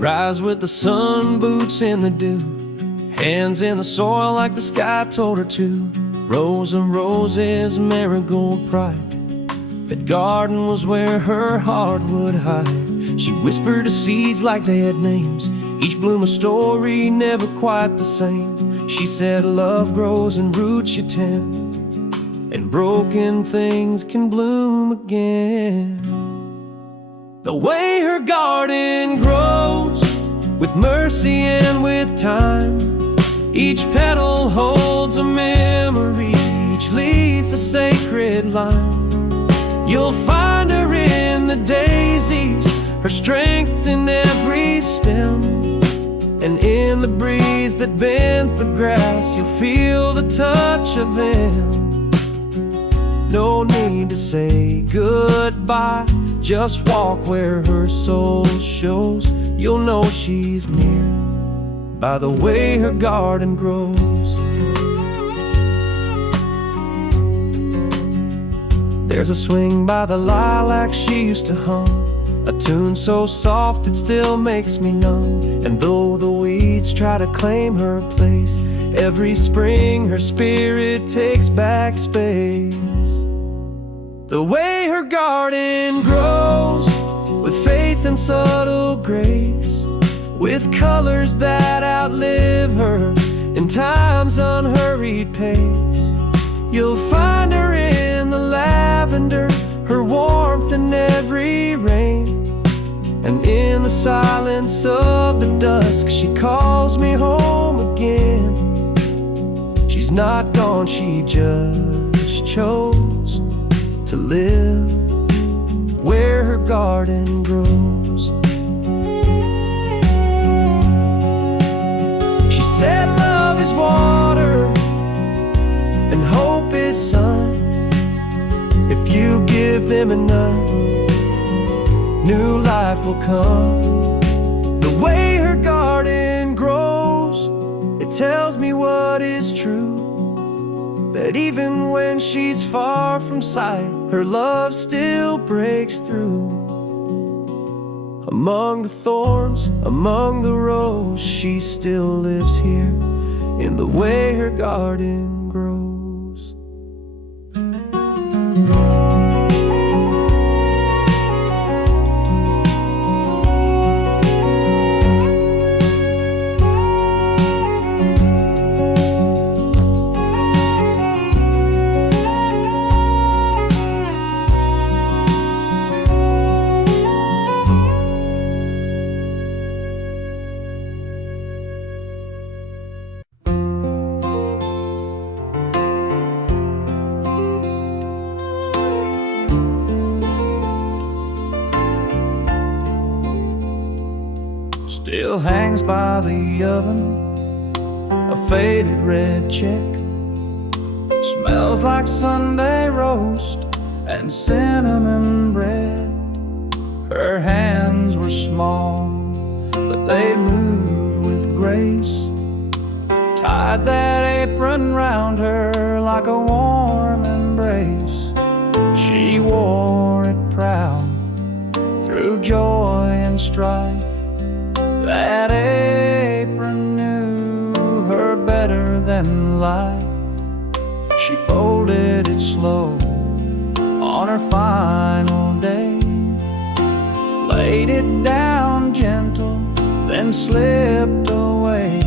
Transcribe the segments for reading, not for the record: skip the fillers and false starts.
rise with the sun, boots in the dew, hands in the soil like the sky told her to. Rows of roses, marigold pride, that garden was where her heart would hide. She whispered to seeds like they had names, each bloom a story, never quite the same. She said love grows in roots you tend, and broken things can bloom again. The way her garden grows, with mercy and with time, each petal holds a memory, each leaf a sacred line. You'll find her in the daisies, her strength in every stem, and in the breeze that bends the grass, you'll feel the touch of them. No need to say goodbye, just walk where her soul shows. You'll know she's near by the way her garden grows. There's a swing by the lilacs she used to hum, a tune so soft it still makes me numb. And though the weeds try to claim her place, every spring her spirit takes back space. The way her garden grows, with faith and subtle grace, with colors that outlive her in time's unhurried pace. You'll find her in the lavender, her warmth in every rain, and in the silence of the dusk she calls me home again. She's not gone, she just chose to live where her garden grows. She said love is water and hope is sun. If you give them enough, new life will come. The way her garden grows, it tells me what is true, that even when she's far from sight, her love still breaks through. Among the thorns, among the roses, she still lives here in the way her garden grows. Still hangs by the oven, a faded red check. Smells like Sunday roast and cinnamon bread. Her hands were small, but they moved with grace. Tied that apron round her like a warm embrace. She wore it proud through joy and strife. That apron knew her better than life. She folded it slow on her final day, laid it down gentle, then slipped away.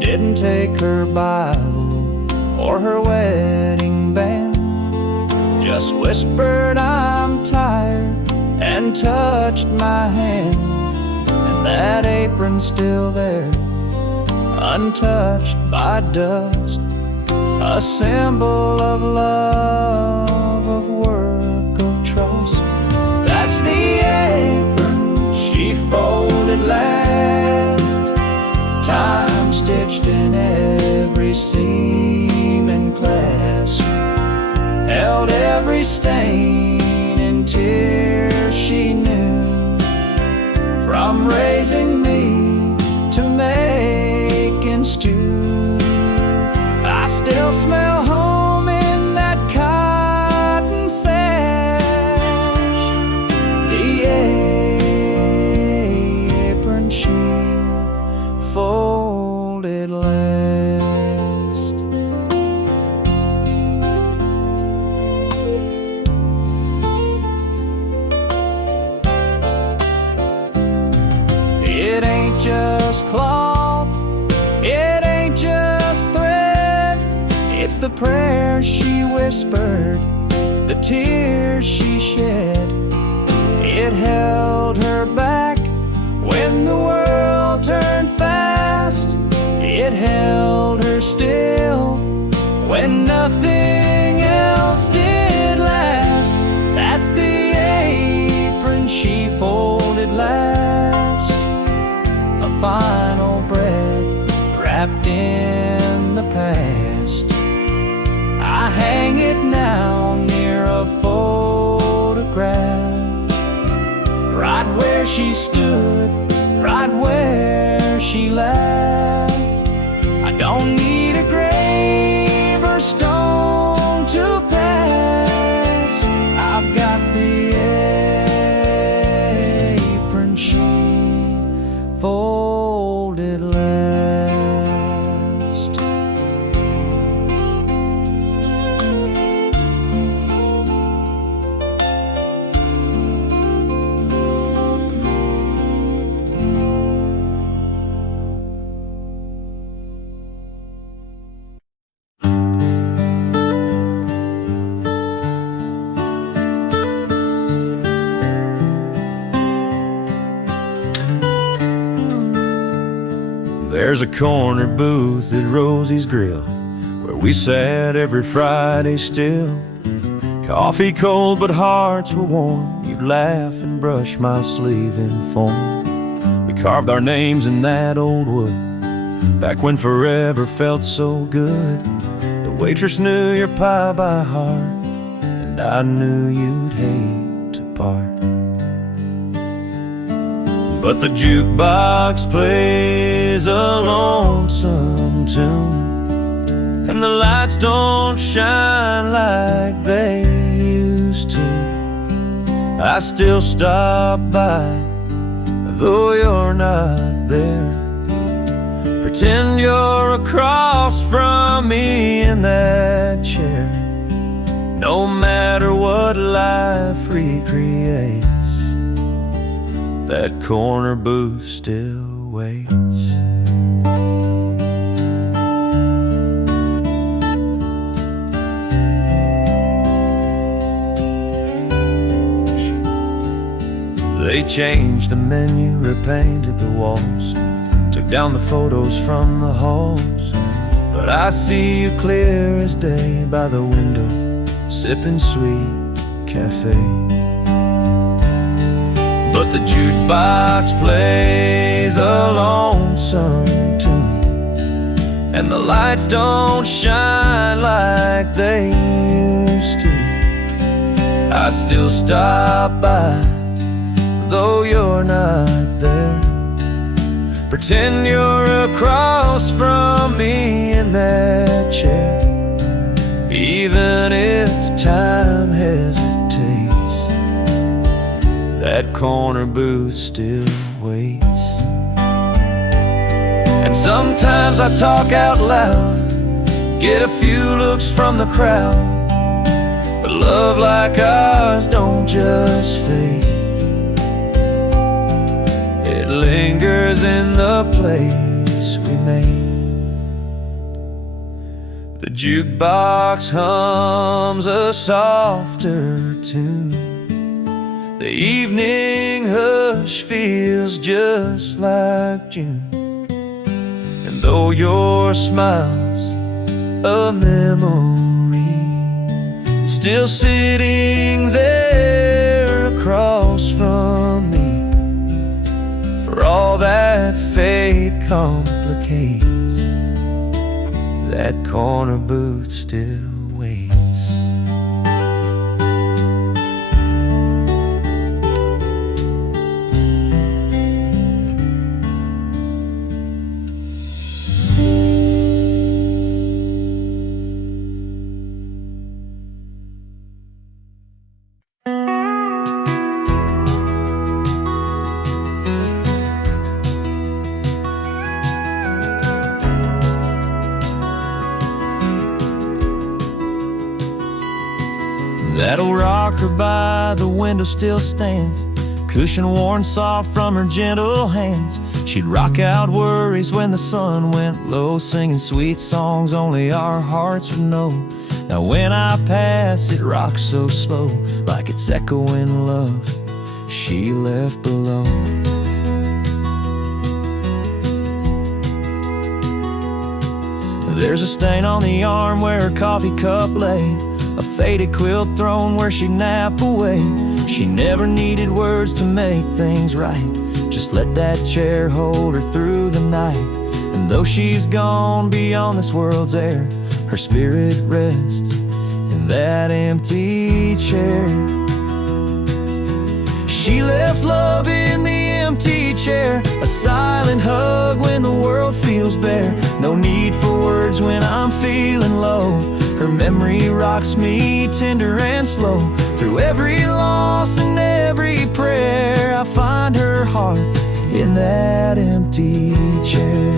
Didn't take her Bible or her wedding band, just whispered, "I'm tired," and touched my hand. That apron's still there, untouched by dust, a symbol of love, of work, of trust. That's the apron she folded last, time stitched in every seam and clasp, held every stain and tear she knew. From raising me to making stew, I still smell home in that cotton sash. The she folded last. It ain't just cloth, it ain't just thread, it's the prayers she whispered, the tears she shed. It held her back when the world turned fast. It held her still when nothing else did last. That's the apron she folded last. A final breath wrapped in the past. I hang it now near a photograph, right where she stood, right where she laughed. I don't need a grave or stone to pass. I've got the apron she folded last. There's a corner booth at Rosie's Grill where we sat every Friday still. Coffee cold but hearts were warm. You'd laugh and brush my sleeve in foam. We carved our names in that old wood back when forever felt so good. The waitress knew your pie by heart, and I knew you'd hate to part. But the jukebox plays a lonesome tune, and the lights don't shine like they used to. I still stop by, though you're not there. Pretend you're across from me in that chair. No matter what life recreates, that corner booth still waits. They changed the menu, repainted the walls, took down the photos from the halls. But I see you clear as day by the window, sipping sweet cafe. But the jukebox plays a lonesome tune, and the lights don't shine like they used to. I still stop by, though you're not there. Pretend you're across from me in that chair. Even if time hesitates, that corner booth still waits. And sometimes I talk out loud, get a few looks from the crowd. But love like ours don't just fade, it lingers in the place we made. The jukebox hums a softer tune, the evening hush feels just like June. And though your smile's a memory, it's still sitting there across from me. For all that fate complicates, that corner booth still waits. That old rocker by the window still stands, cushion worn soft from her gentle hands. She'd rock out worries when the sun went low, singing sweet songs only our hearts would know. Now when I pass, it rocks so slow, like it's echoing love she left below. There's a stain on the arm where her coffee cup lay, a faded quilt thrown where she'd nap away. She never needed words to make things right, just let that chair hold her through the night. And though she's gone beyond this world's air, her spirit rests in that empty chair. She left love in the empty chair, a silent hug when the world feels bare. No need for words when I'm feeling low. Her memory rocks me tender and slow. Through every loss and every prayer, I find her heart in that empty chair.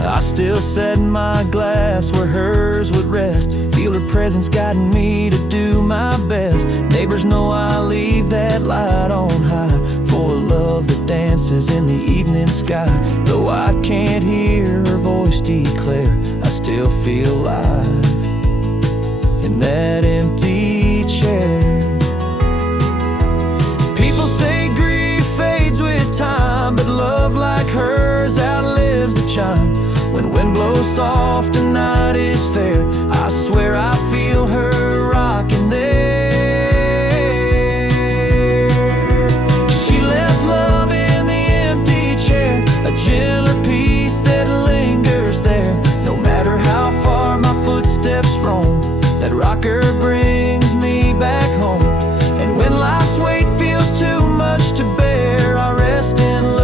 I still set my glass where hers would rest, feel her presence guiding me to do my best. Neighbors know I leave that light on high for a love that dances in the evening sky. Though I can't hear her voice declare, I still feel alive in that empty chair. People say grief fades with time, but love like hers outlives the chime. When wind blows soft and night is fair, I swear I feel her rocking there. She left love in the empty chair, a gentler peace that lingers there. No matter how far my footsteps roam, that rocker brings me back home. And when life's weight feels too much to bear, I rest in love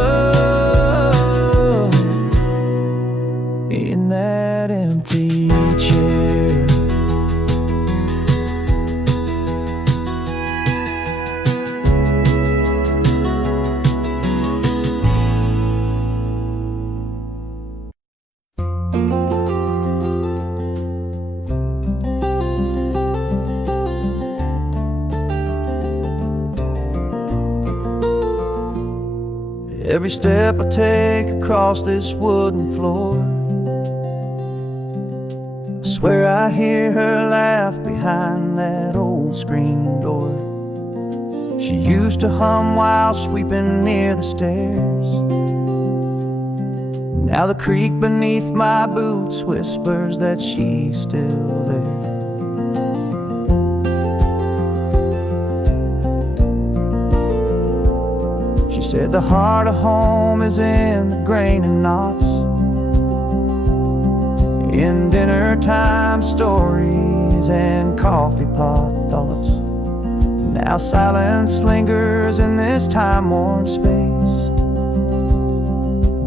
in that empty chair. Every step I take across this wooden floor, I swear I hear her laugh behind that old screen door. She used to hum while sweeping near the stairs. Now the creak beneath my boots whispers that she's still there. She said the heart of home is in the grain and knots, in dinner time stories and coffee pot thoughts. Now silence lingers in this time-worn space,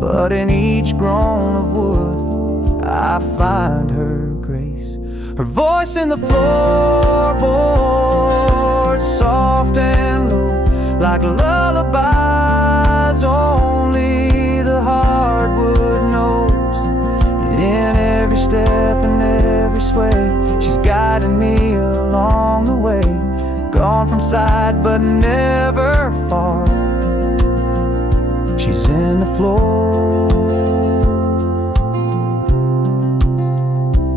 but in each groan of wood I find her grace. Her voice in the floorboard, soft and low, like lullabies only the hardwood knows. In every step and every sway, she's guiding me along the way. Gone from sight but never far, she's in the floor,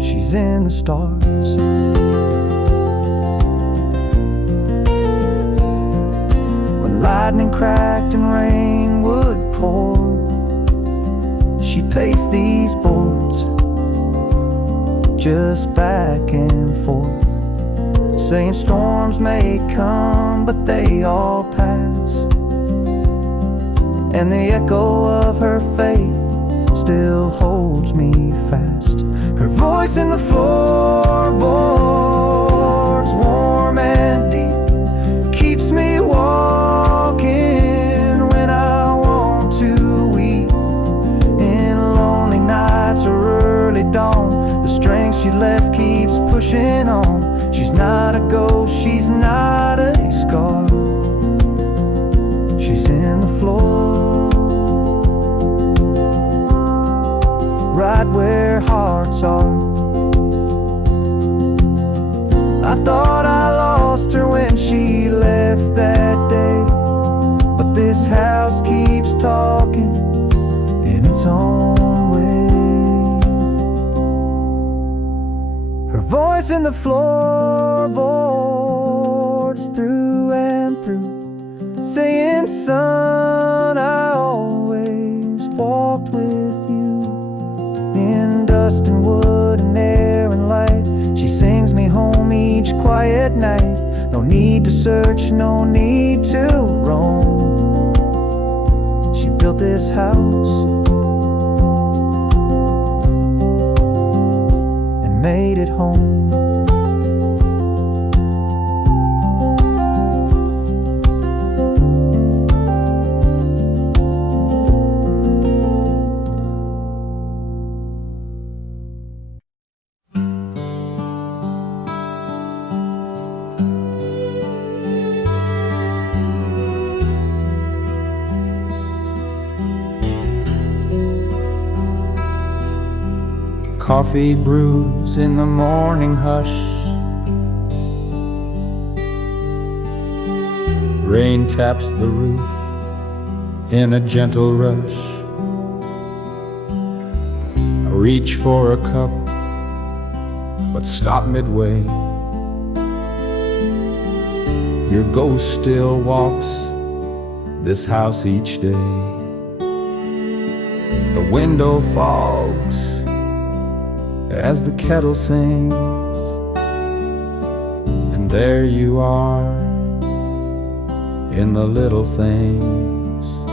she's in the stars. When lightning cracked and rain would pour, she paced these boards just back and forth, saying storms may come but they all pass. And the echo of her faith still holds me fast. Her voice in the floorboards, warm and deep, keeps me walking when I want to weep. In lonely nights or early dawn, the strength she left keeps pushing on. She's not a ghost, she's not a scar, she's in the floor, right where heart hearts are. I thought I lost her when she left that day, but this house keeps talking in its own way. Her voice in the floorboards through and through, saying, son, I always walked with you in dust and wood and air and light. She sings me home each quiet night. No need to search, no need to roam. She built this house and made it home. Coffee brews in the morning hush. Rain taps the roof in a gentle rush. I reach for a cup, but stop midway. Your ghost still walks this house each day. The window fogs as the kettle sings, and there you are in the little things.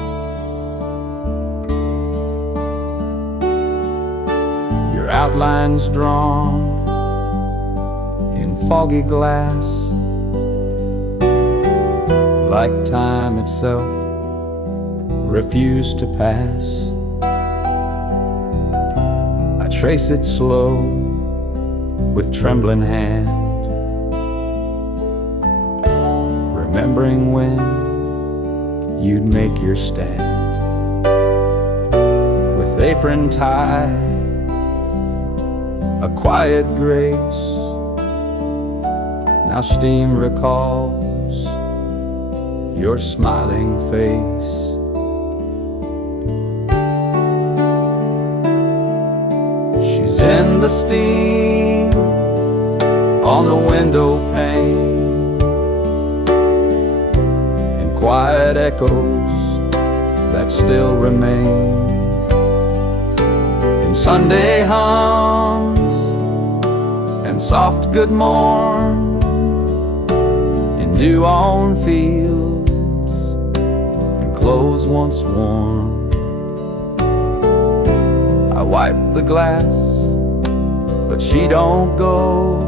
Your outlines drawn in foggy glass, like time itself refused to pass. Trace it slow with trembling hand, remembering when you'd make your stand. With apron tie, a quiet grace, now steam recalls your smiling face. In the steam on the window pane, and quiet echoes that still remain, in Sunday hums and soft good morn, in dew on fields and clothes once worn. I wipe the glass, but she don't go.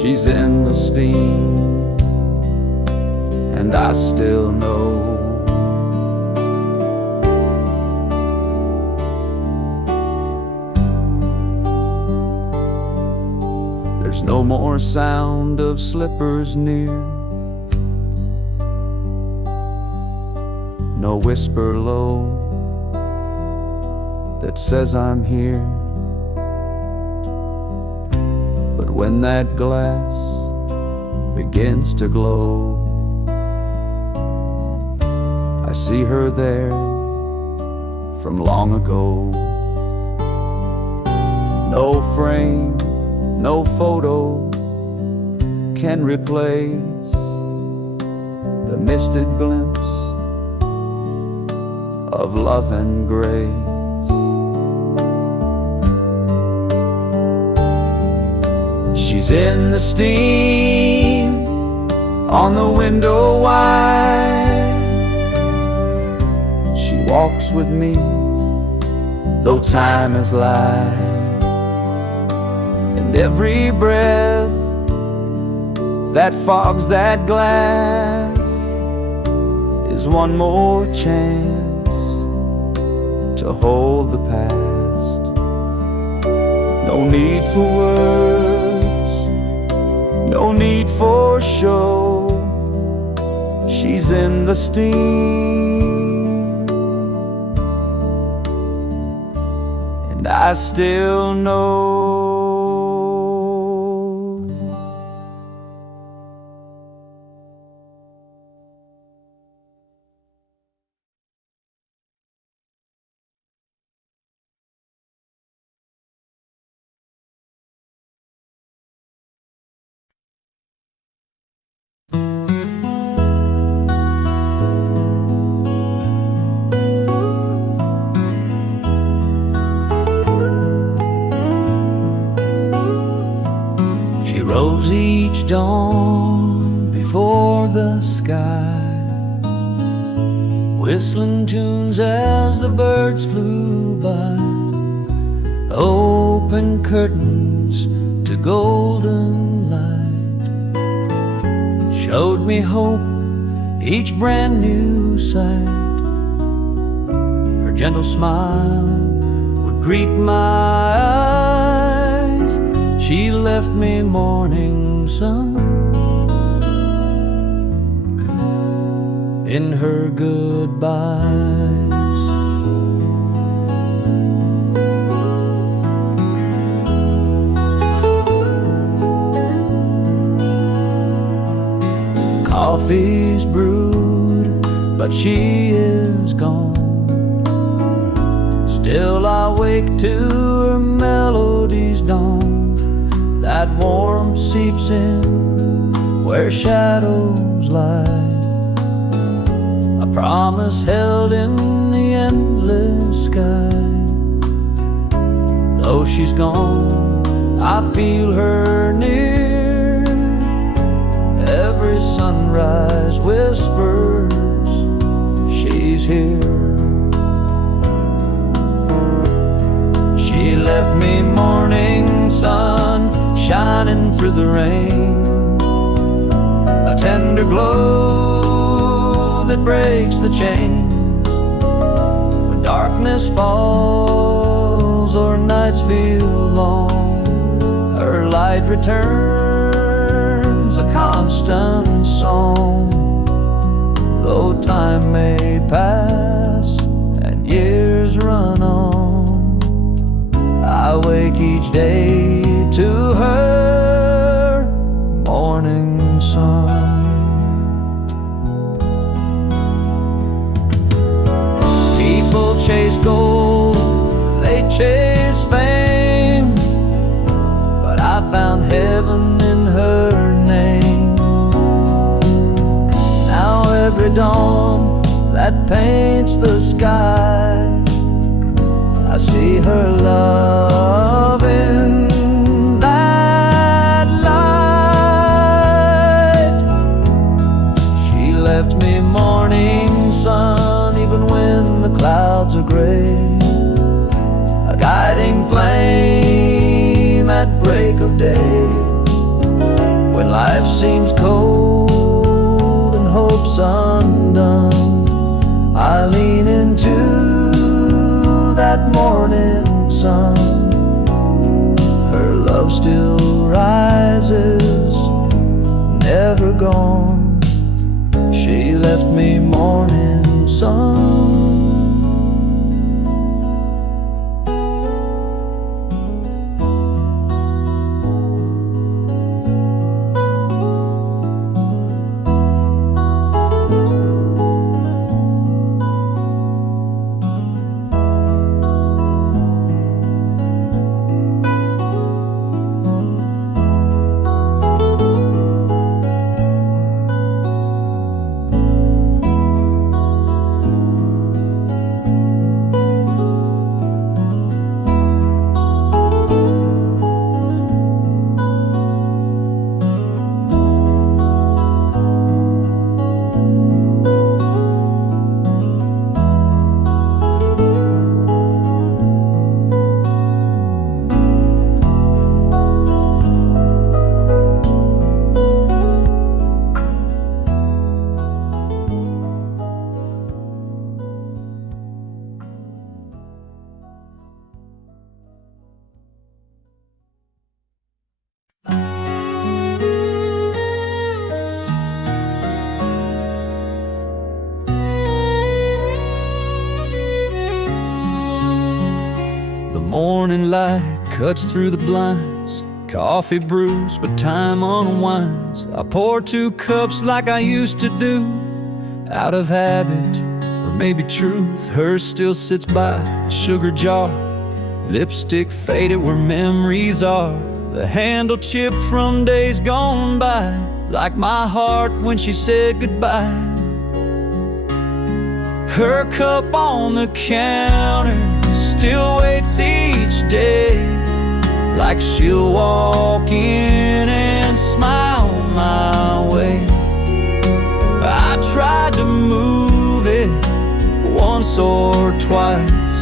She's in the steam, and I still know. There's no more sound of slippers near, no whisper low that says I'm here. But when that glass begins to glow, I see her there from long ago. No frame, no photo can replace the misted glimpse of love and grace. She's in the steam on the window wide. She walks with me, though time has lied. And every breath that fogs that glass is one more chance to hold the past. No need for words, no need for show. She's in the steam, and I still know. She rose each dawn before the sky, whistling tunes as the birds flew by, open curtains to golden light, showed me hope, each brand new sight. Her gentle smile would greet my eyes. She left me morning sun in her goodbyes. Coffee's brewed, but she is gone. Still I wake to her melody's dawn. That warmth seeps in where shadows lie, a promise held in the endless sky. Though she's gone, I feel her near. Every sunrise whispers she's here. She left me morning sun shining through the rain, a tender glow that breaks the chains. When darkness falls or nights feel long, her light returns a constant song. Though time may pass and years run on, I wake each day to her morning sun. People chase gold, they chase fame, but I found heaven in her name. Now every dawn that paints the sky, I see her love in that light. She left me morning sun even when the clouds are gray, a guiding flame at break of day. When life seems cold and hope's undone, I lean into that morning sun. Her love still rises, never gone. She left me morning sun. morning light cuts through the blinds. Coffee brews, but time unwinds. I pour 2 cups like I used to do, out of habit, or maybe truth. Hers still sits by the sugar jar, lipstick faded where memories are. The handle chipped from days gone by, like my heart when she said goodbye. Her cup on the counter still waits each day, like she'll walk in and smile my way. I tried to move it once or twice,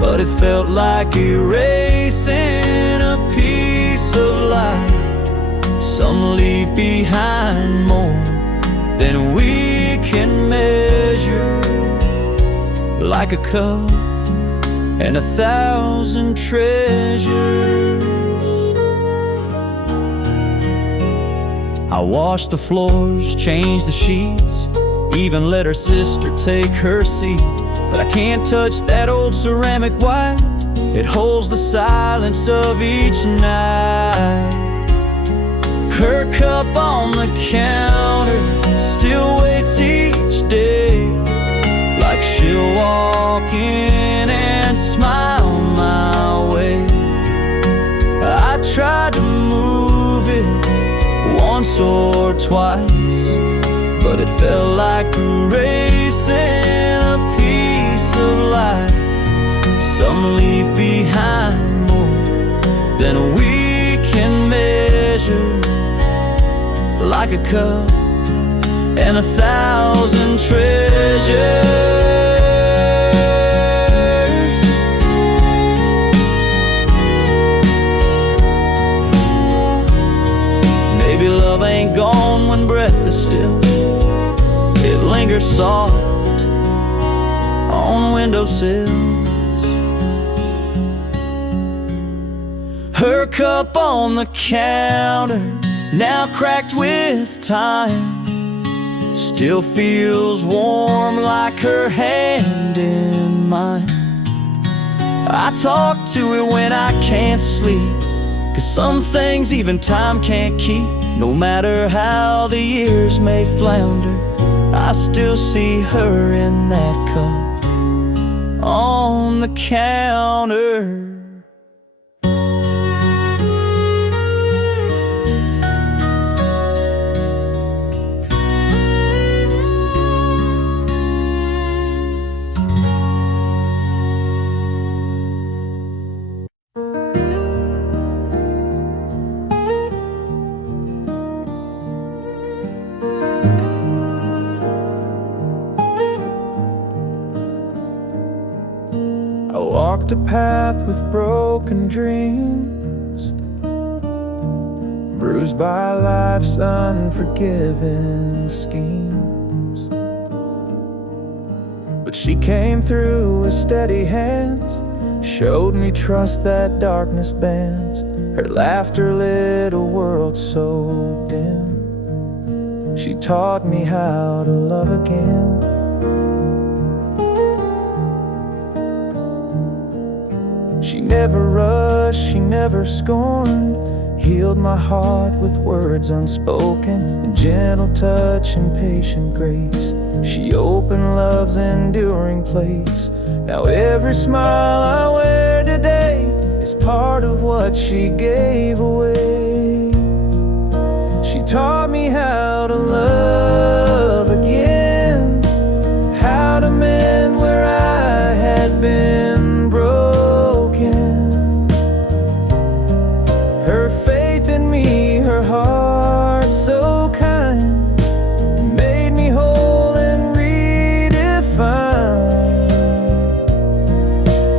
but it felt like erasing a piece of life. Some leave behind more than we can measure, like a cup and 1,000 treasures. I washed the floors, changed the sheets, even let her sister take her seat. But I can't touch that old ceramic white, it holds the silence of each night. Her cup on the counter still waits each day, like she'll walk in and smile my way. I tried to move it once or twice, but it felt like erasing a piece of life. Some leave behind more than we can measure, like a cup and 1,000 treasures. Maybe love ain't gone when breath is still, it lingers soft on windowsills. Her cup on the counter, now cracked with time, still feels warm like her hand in mine. I talk to it when I can't sleep, 'cause some things even time can't keep. No matter how the years may flounder, I still see her in that cup on the counter. I walked a path with broken dreams, bruised by life's unforgiving schemes. But she came through with steady hands, showed me trust that darkness bends. Her laughter lit a world so dim. She taught me how to love again. She never rushed, she never scorned, healed my heart with words unspoken, and gentle touch and patient grace. She opened love's enduring place. Now every smile I wear today is part of what she gave away. She taught me how to love again, how to mend where I had been broken. Her faith in me, her heart so kind, made me whole and redefined.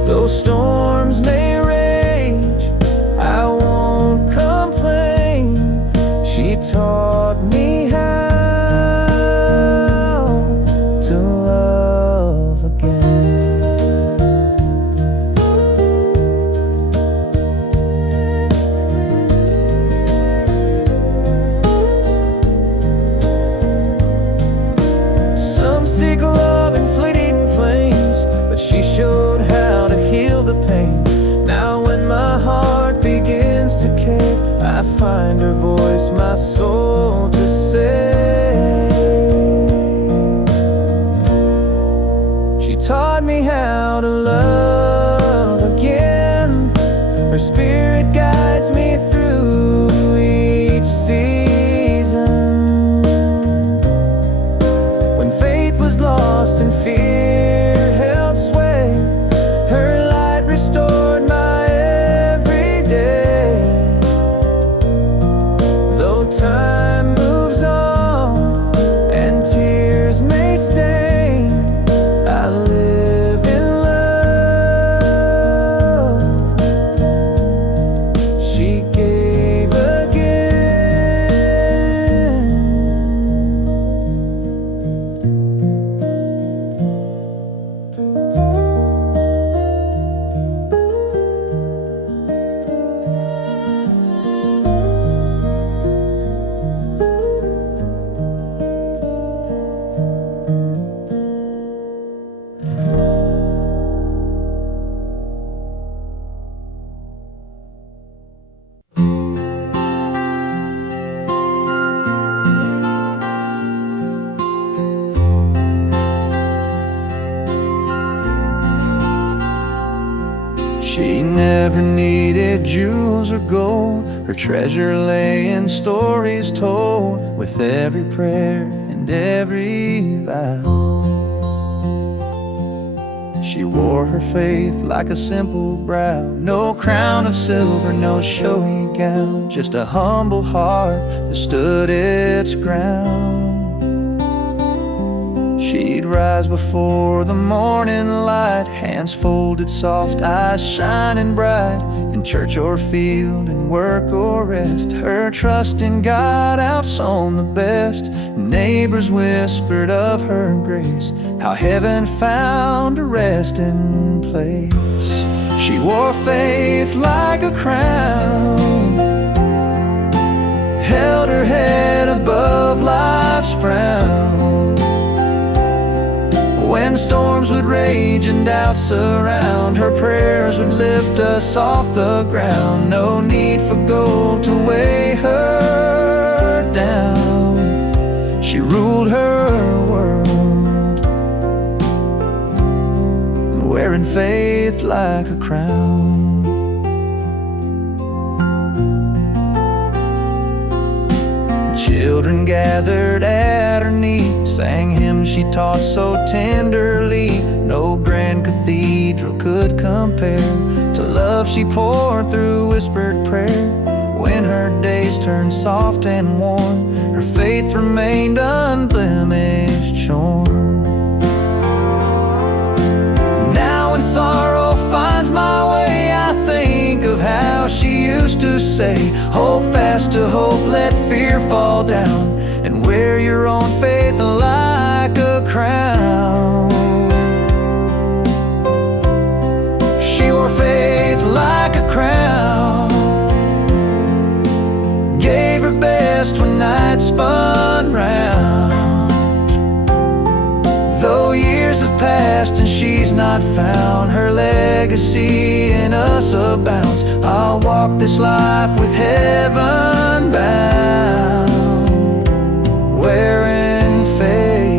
Though storms may rage, I won't complain. She taught me how taught me how to love again. Her spirit guides me through each season. When faith was lost and fear held sway, her light restored my everyday. Though time moves on and tears may stain, I live in love. She gave again. She never needed jewels or gold. Her treasure lay in stories told, with every prayer and every vow. She wore her faith like a simple brow. No crown of silver, no showy gown, just a humble heart that stood its ground. She'd rise before the morning light, hands folded soft, eyes shining bright. In church or field, in work or rest, her trust in God outshone the best. Neighbors whispered of her grace, how heaven found a resting place. She wore faith like a crown, held her head above life's frown. When storms would rage and doubts surround, her prayers would lift us off the ground. No need for gold to weigh her down. She ruled her world, wearing faith like a crown. Children gathered at her knee, sang hymns she taught so tenderly. No grand cathedral could compare to love she poured through whispered prayer. When her days turned soft and warm, her faith remained unblemished, shorn. Now when sorrow finds my way, I think of how she used to say, hold fast to hope, let fear fall down, and wear your own faith like a crown. She wore faith like a crown, gave her best when night spun round. Though years have passed and she's not found, her legacy in us abounds. I'll walk this life with heaven bound, wearing faith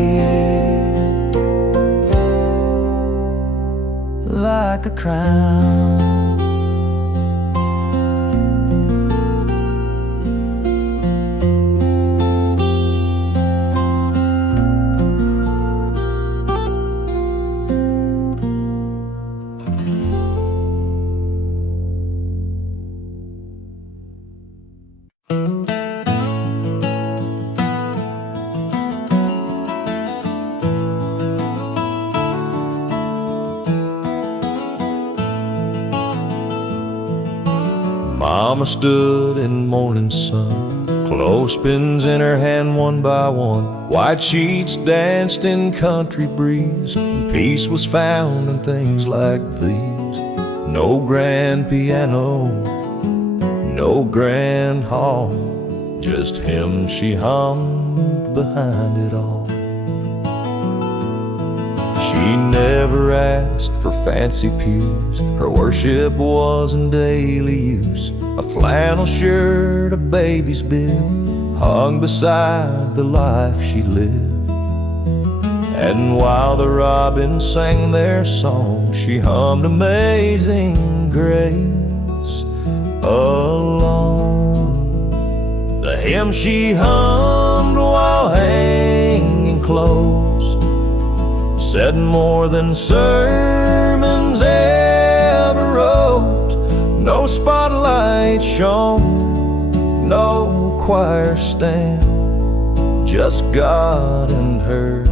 like a crown. Mama stood in morning sun, clothespins in her hand one by one. White sheets danced in country breeze, and peace was found in things like these. No grand piano, no grand hall, just hymns she hummed behind it all. She never asked for fancy pews, her worship was in daily use. A flannel shirt, a baby's bib, hung beside the life she lived. And while the robins sang their song, she hummed Amazing Grace alone. The hymn she hummed while hanging clothes said more than sermons ever wrote. No spotlight shone, no choir stand, just God and her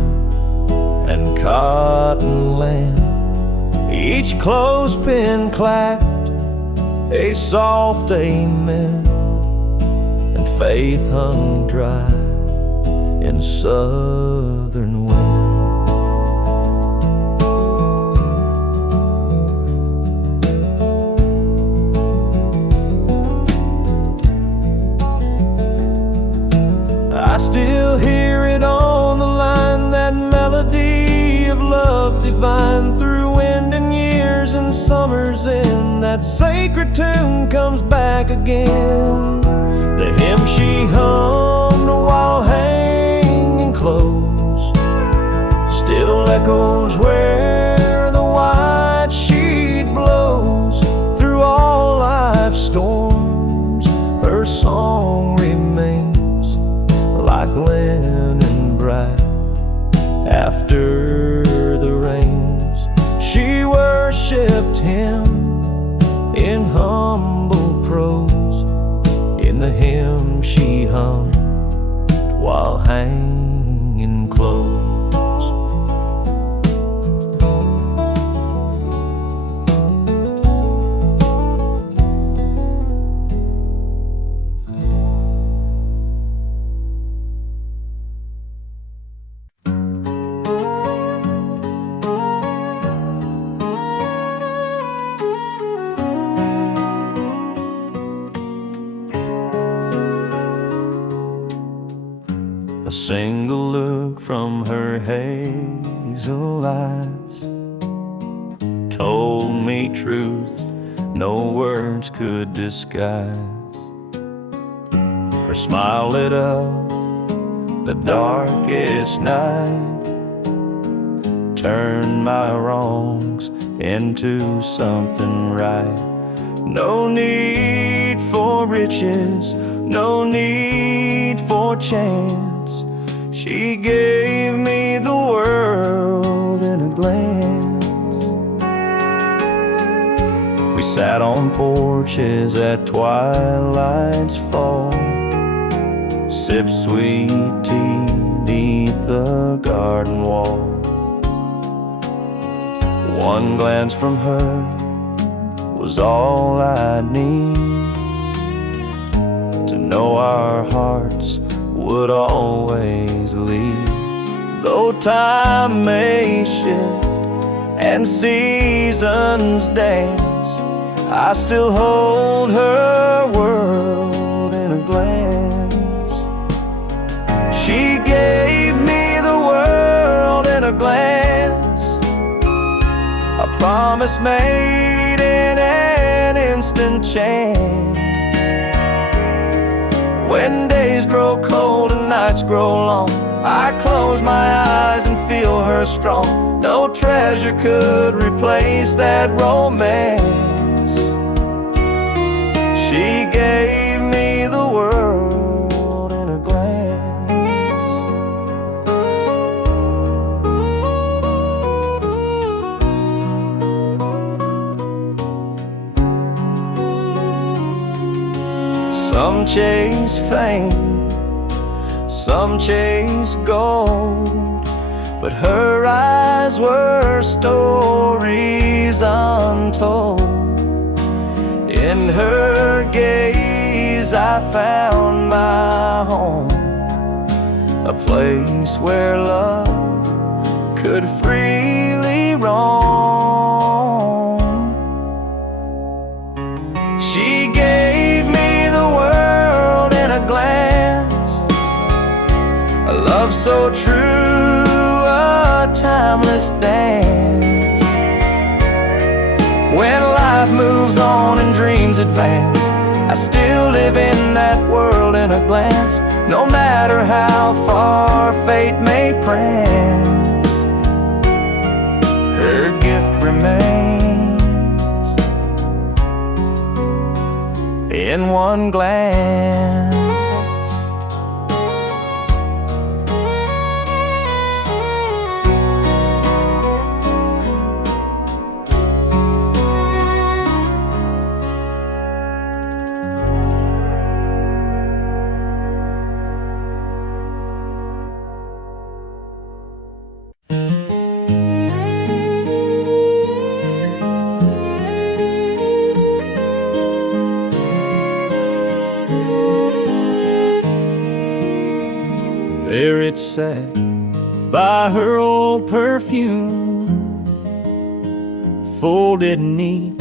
and cotton land. Each clothespin clapped a soft amen, and faith hung dry in southern wind. I still hear it on the line, that melody of love divine. Through wind and years and summers in, that sacred tune comes back again. The hymn she hummed while hanging clothes still echoes where the white sheet blows. Through all life's storms, her song remains like linen bright after the rains. She worshipped him in humble prose, in the hymn she hummed while hanging clothes. A single look from her hazel eyes told me truth no words could disguise. Her smile lit up the darkest night, turned my wrongs into something right. No need for riches, no need for chance. She gave me the world in a glance. We sat on porches at twilight's fall, sipped sweet tea beneath the garden wall. One glance from her was all I need to know our hearts would always lead. Though time may shift and seasons dance, I still hold her world in a glance. She gave me the world in a glance, a promise made in an instant chance. When days grow cold and nights grow long, I close my eyes and feel her strong. No treasure could replace that romance. She gave me the world in a glance. Some chase fame, some chase gold, but her eyes were stories untold. In her gaze I found my home, a place where love could freely roam. She gave me the world in a glance, a love so true, a timeless dance. When life moves on and dreams advance, I still live in that world in a glance. No matter how far fate may prance, in one glance. There it sat by her old perfume, folded neat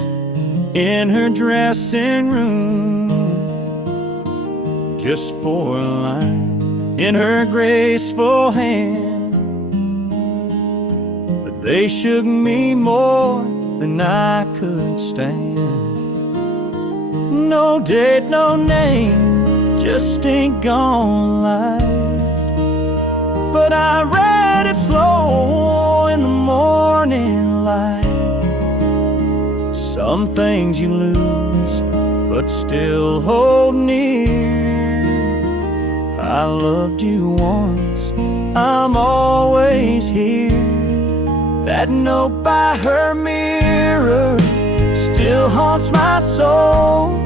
in her dressing room, just for a line in her graceful hand. But they shook me more than I could stand. No date, no name, just ain't gone light. But I read it slow in the morning light. Some things you lose, but still hold near. I loved you once, I'm always here. That note by her mirror still haunts my soul,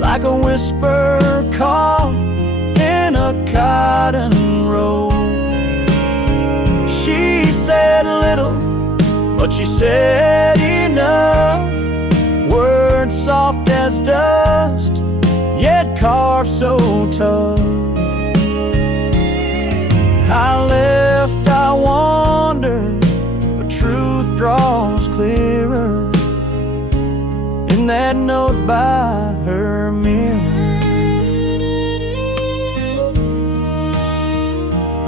like a whisper caught in a cotton roll. She said little, but she said enough. Words soft as dust, yet carved so tough. I left, I wandered, but truth draws clearer in that note by her mirror.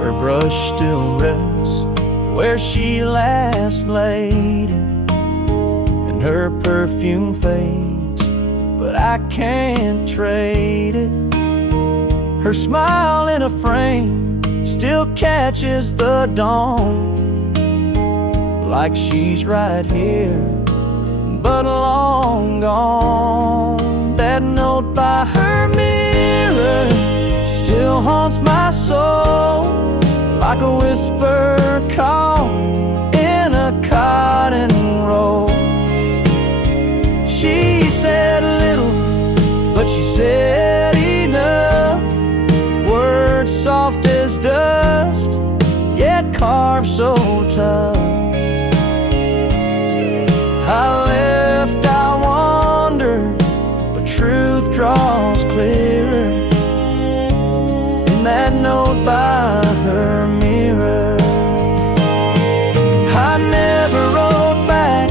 Her brush still rests where she last laid it, and her perfume fades, but I can't trade it. Her smile in a frame still catches the dawn, like she's right here, but long gone. That note by her mirror still haunts my soul, like a whisper caught in a cotton roll. She said little, but she said enough. Words soft as dust, yet carved so tough. I left, I wandered, but truth draws clearer in that note by her mirror. I never wrote back,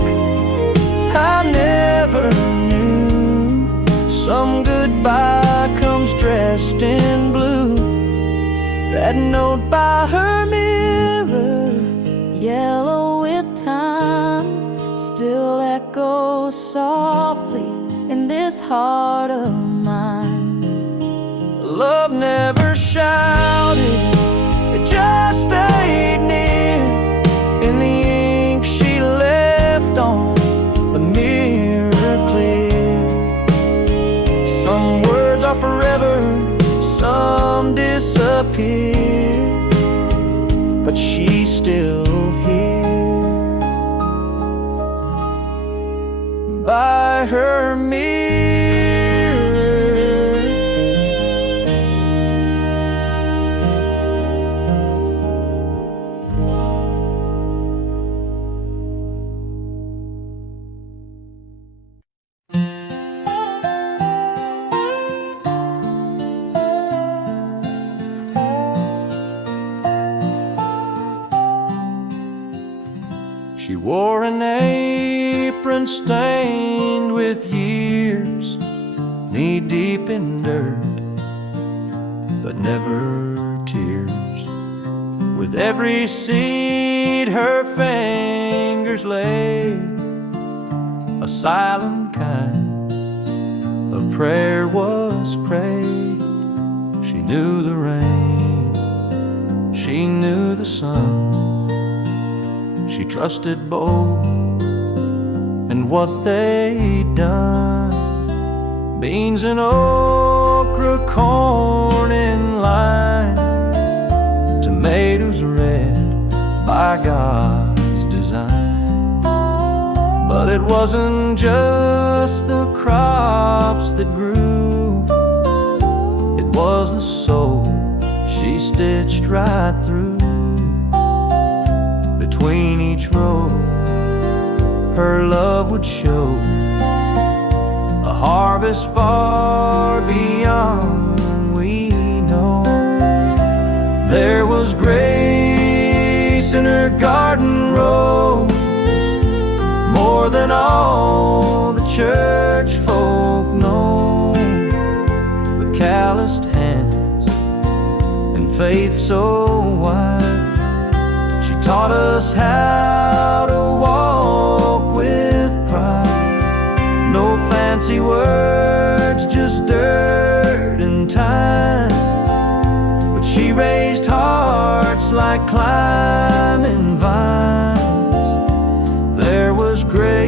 I never knew. Some goodbye comes dressed in blue. That note by her mirror, yellow with time, still echoes softly in this heart of mine. love never shouted, it just stayed near. In the ink she left on the mirror clear. Some words are forever, some disappear, but she's still here by her mirror. She wore an apron stained with years, knee-deep in dirt, but never tears. With every seed her fingers laid, a silent kind of prayer was prayed. She knew the rain, she knew the sun, she trusted both and what they'd done. beans and okra, corn in line, tomatoes red by God's design. But it wasn't just the crops that grew, it was the soul she stitched right through. Between each row, her love would show a harvest far beyond we know. There was grace in her garden rows, more than all the church folk know. With calloused hands and faith so wide, she taught us how to walk with pride. No fancy words, just dirt and time, but she raised hearts like climbing vines. There was grace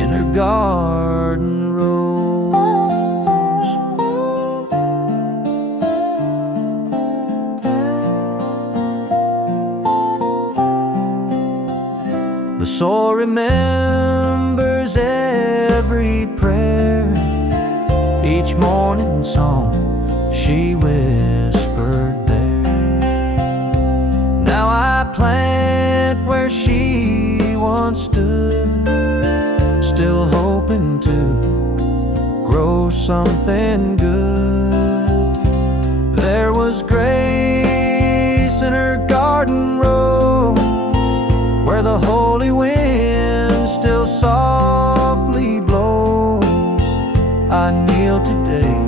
in her garden rose. The soul remembers every prayer, each morning song she whispered there. Now I plant where she once stood, still hoping to grow something good. There was grace in her garden rose, where the holy wind still softly blows. I kneel today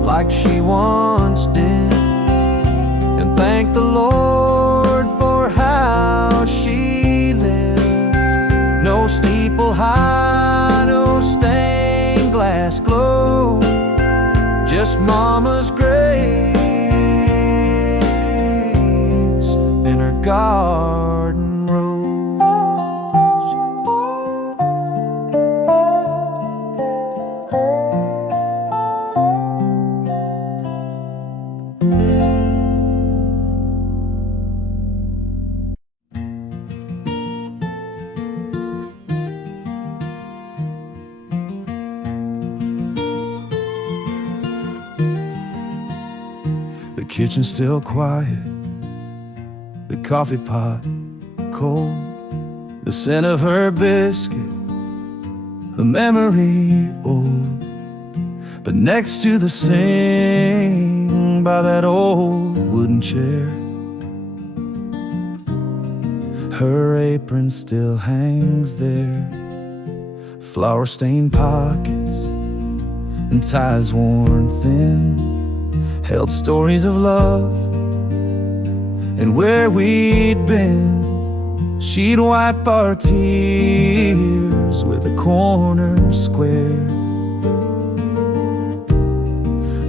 like she once did, and thank the Lord for how she lived. No steeple high, no stained glass glow, just Mama's grace in her garden rose. The kitchen's still quiet, the coffee pot cold, the scent of her biscuit, a memory old. But next to the sink, by that old wooden chair, her apron still hangs there. Flour-stained pockets and ties worn thin held stories of love and where we'd been. She'd wipe our tears with a corner square.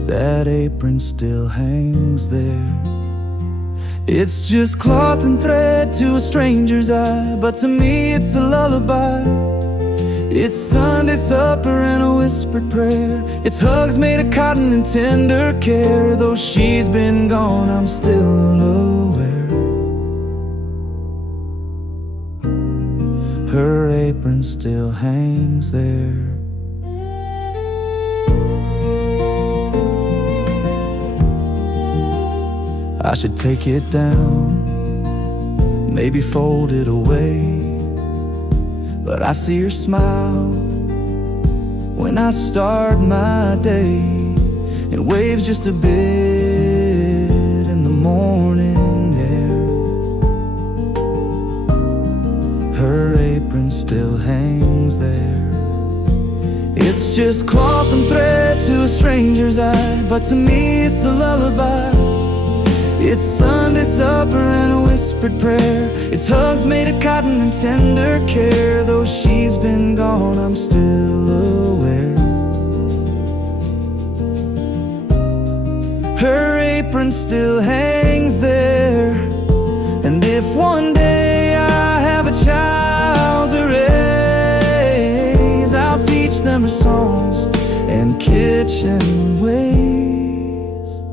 That apron still hangs there. It's just cloth and thread to a stranger's eye, but to me it's a lullaby. It's Sunday supper and a whispered prayer. It's hugs made of cotton and tender care. Though she's been gone, I'm still aware. Her apron still hangs there. I should take it down, maybe fold it away, but I see her smile when I start my day, and waves just a bit in the morning air. Her apron still hangs there. It's just cloth and thread to a stranger's eye, but to me it's a lullaby. It's Sunday supper and a whispered prayer. It's hugs made of cotton and tender care. Though she's been gone, I'm still aware. Her apron still hangs there. And if one day I have a child to old-fashioned ways.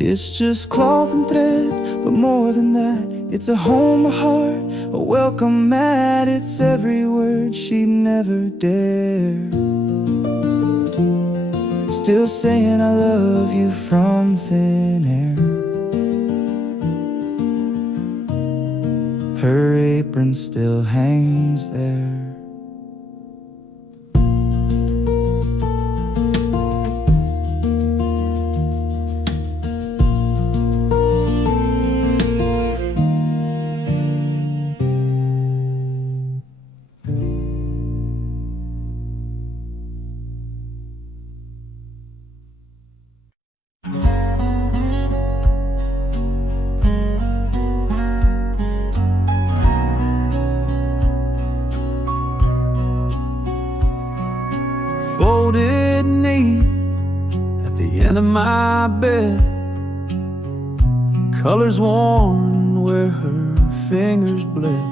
It's just cloth and thread, but more than that, it's a home, a heart, a welcome mat. It's every word she'd never dare. Still saying I love you from thin air. Her apron still hangs there. Folded neat at the end of my bed, colors worn where her fingers bled.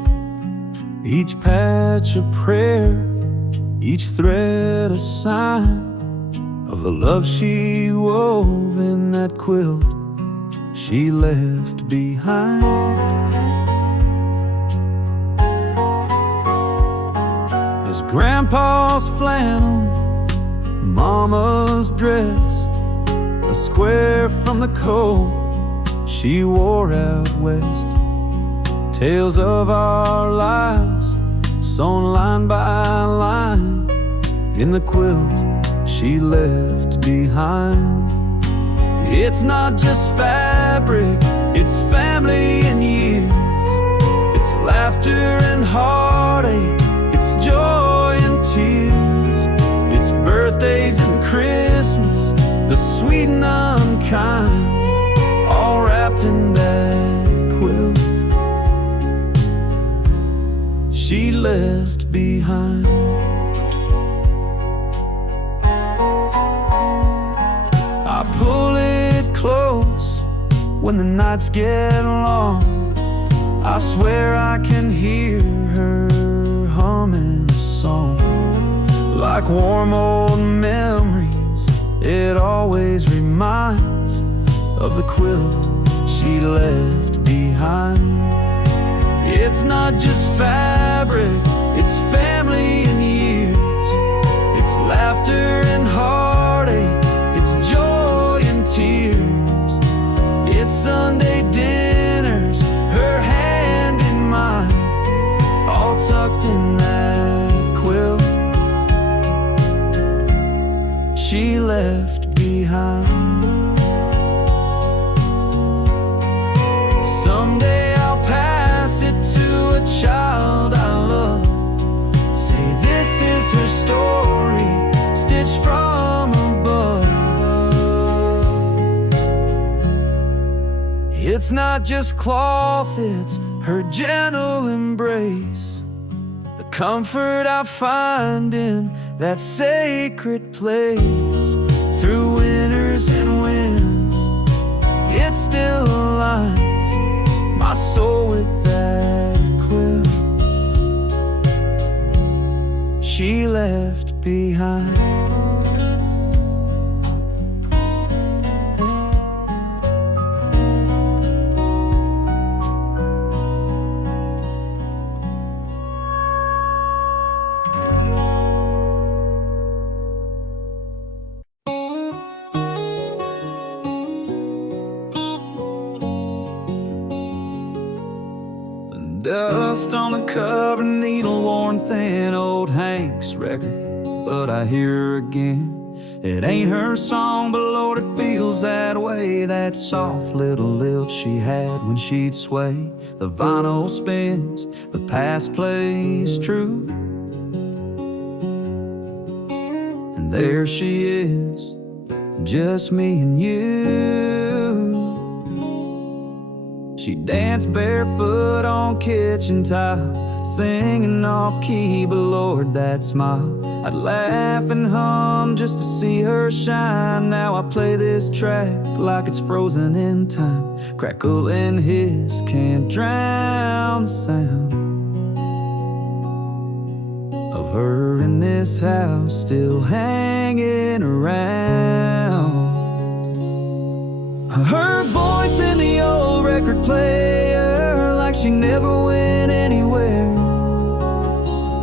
Each patch a prayer, each thread a sign of the love she wove in that quilt she left behind. There's Grandpa's flannel, Mama's dress, a square from the coat she wore out west. Tales of our lives, sewn line by line in the quilt she left behind. It's not just fabric, it's family and years. It's laughter and heartache, it's joy and tears. It's birthdays and Christmas, the sweet and unkind, all wrapped in that quilt she left behind. I pull it close when the nights get long. I swear I can hear her humming a song. Like warm old memories, it always reminds of the quilt she left behind. It's not just fabric, it's family and years. It's laughter and heartache, it's joy and tears. It's Sunday dinners, her hand in mine, all tucked in that quilt she left behind. Someday I'll pass it to a child I love. Say this is her story, stitched from above. It's not just cloth, it's her gentle embrace, the comfort I find in that sacred place. Through winters and winds, it still aligns my soul with that quilt she left behind. Dust on the cover, needle-worn thin old Hank's record, but I hear her again. It ain't her song, but Lord, it feels that way. That soft little lilt she had when she'd sway. The vinyl spins, the past plays true, and there she is, just me and you. She danced barefoot on kitchen tile, singing off key, but Lord, that smile. I'd laugh and hum just to see her shine. Now I play this track like it's frozen in time. Crackle and hiss can't drown the sound of her in this house still hanging around. Her voice in the old record player, like she never went anywhere.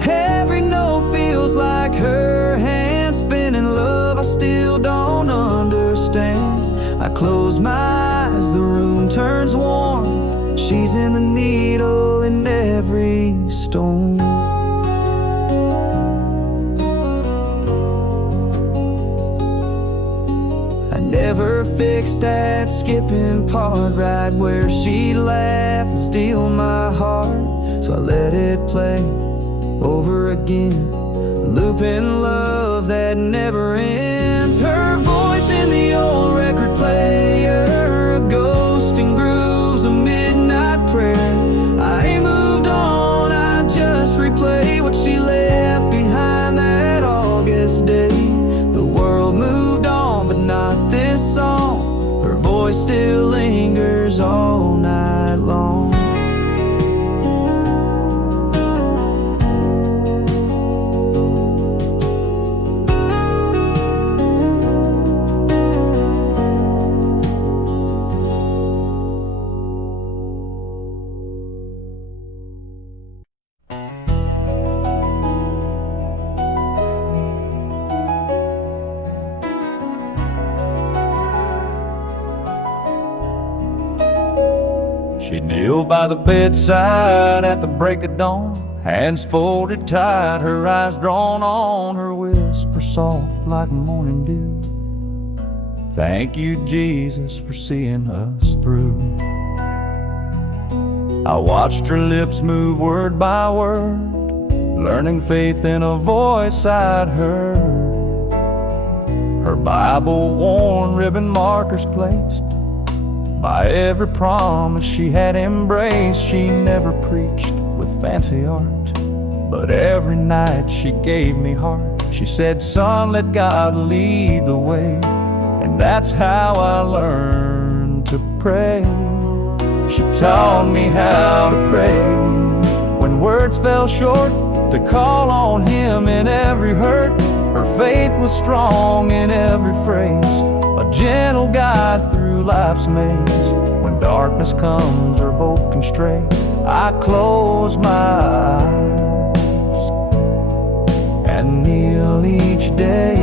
Every note feels like her hand spinning. Love I still don't understand. I close my eyes, the room turns warm. She's in the needle in every storm. I never fixed that skipping part right where she'd laugh and steal my heart. So I let it play over again, looping love that never ends. Her voice in the old record player, a ghost in grooves, a midnight prayer. I ain't moved on, I just replay what she left behind that August day. The world moved on, but not this song. Her voice still lingers all night long. She'd kneel by the bedside at the break of dawn, hands folded tight, her eyes drawn on, her whisper soft like morning dew. Thank you, Jesus, for seeing us through. I watched her lips move word by word, learning faith in a voice I'd heard. Her Bible worn, ribbon markers placed by every promise she had embraced. She never preached with fancy art, but every night she gave me heart. She said, son, let God lead the way. And that's how I learned to pray. She taught me how to pray when words fell short, to call on Him in every hurt. Her faith was strong in every phrase, a gentle guide through life's maze. When darkness comes, her hope can stray. I close my eyes and kneel each day.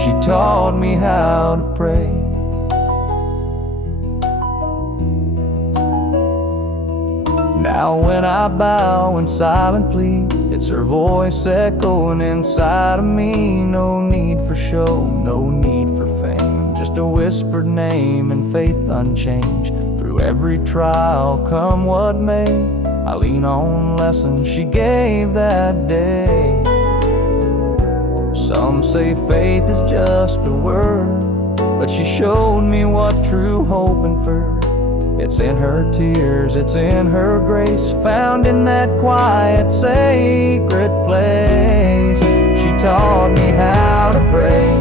She taught me how to pray. Now when I bow in silent plea, it's her voice echoing inside of me. No need for show, no need for fame, just a whispered name and faith unchanged. Through every trial, come what may, I lean on lessons she gave that day. Some say faith is just a word, but she showed me what true hope inferred. It's in her tears, it's in her grace, found in that quiet, sacred place. She taught me how to pray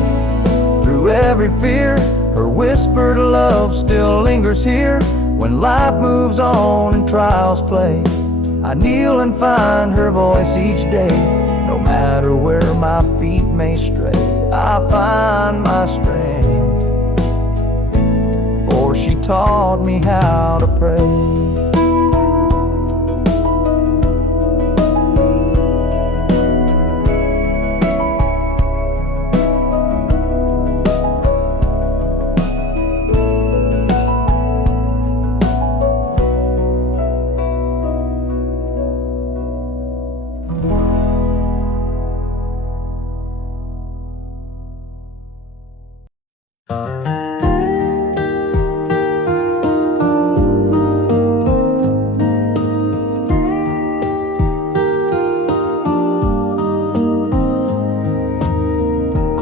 through every fear. Her whispered love still lingers here. When life moves on and trials play, I kneel and find her voice each day. No matter where my feet may stray, I find my strength, for she taught me how to pray.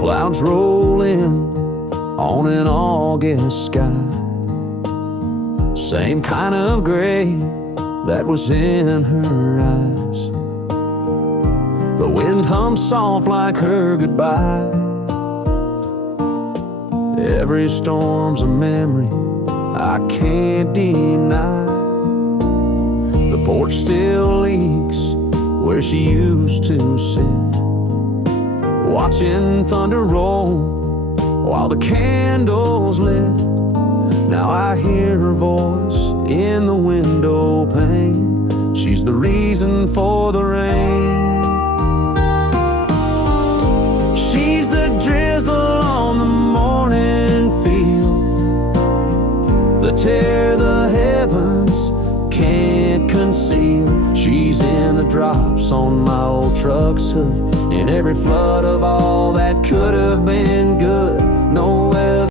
Clouds roll in on an August sky, same kind of gray that was in her eyes. The wind hums soft like her goodbye. Every storm's a memory I can't deny. The porch still leaks where she used to sit, watching thunder roll while the candles lit. Now I hear her voice in the window pane. She's the reason for the rain. She's the drizzle on the morning field, the tear the heavens can't conceal. She's in the drops on my old truck's hood, in every flood of all that could have been.